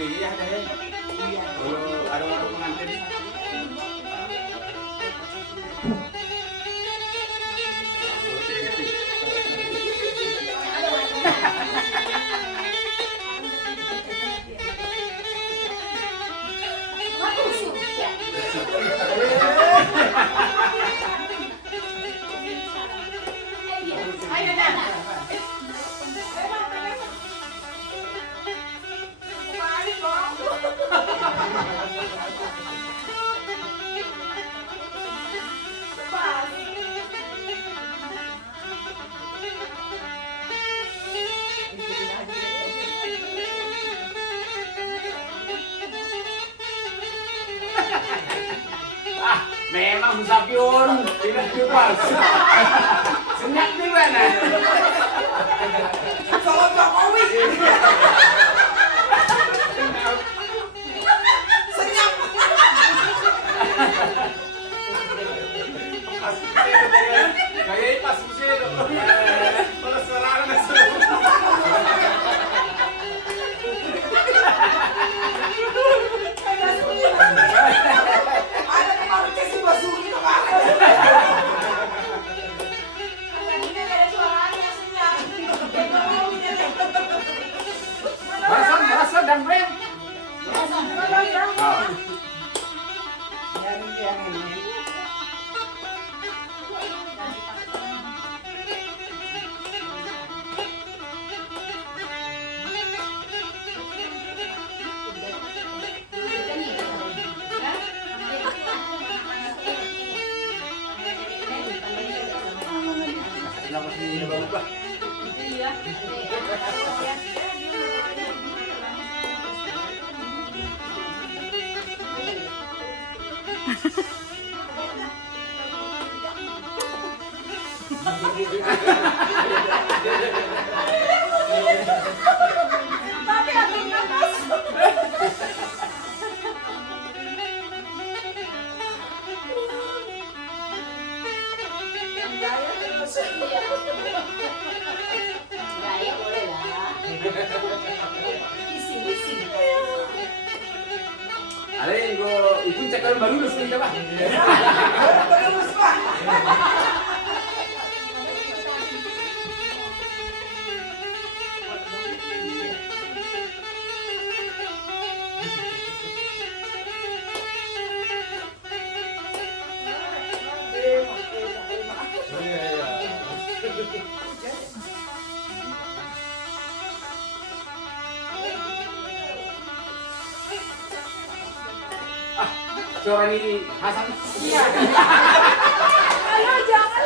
ya deh. Iya. Kalau ada orang pengantin. Ayo nah. Memang Musafiun tidak bebas. Senyap di mana? Kalau Jokowi. Senyap. Kayak pas musim kalau seorang masuk. Ada kemarin kasih Basuki kemarin. Rasa dan brand. Yang ini. Selamat sih Bapak. Iya. Tapi aku nafas. Yang gaya terus. Gaya boleh lah. Isi. Ada yang gue ikut cekal baru lulus nih Pak. Terus Pak. Suara ini Hasan. Iya. Ayo jangan.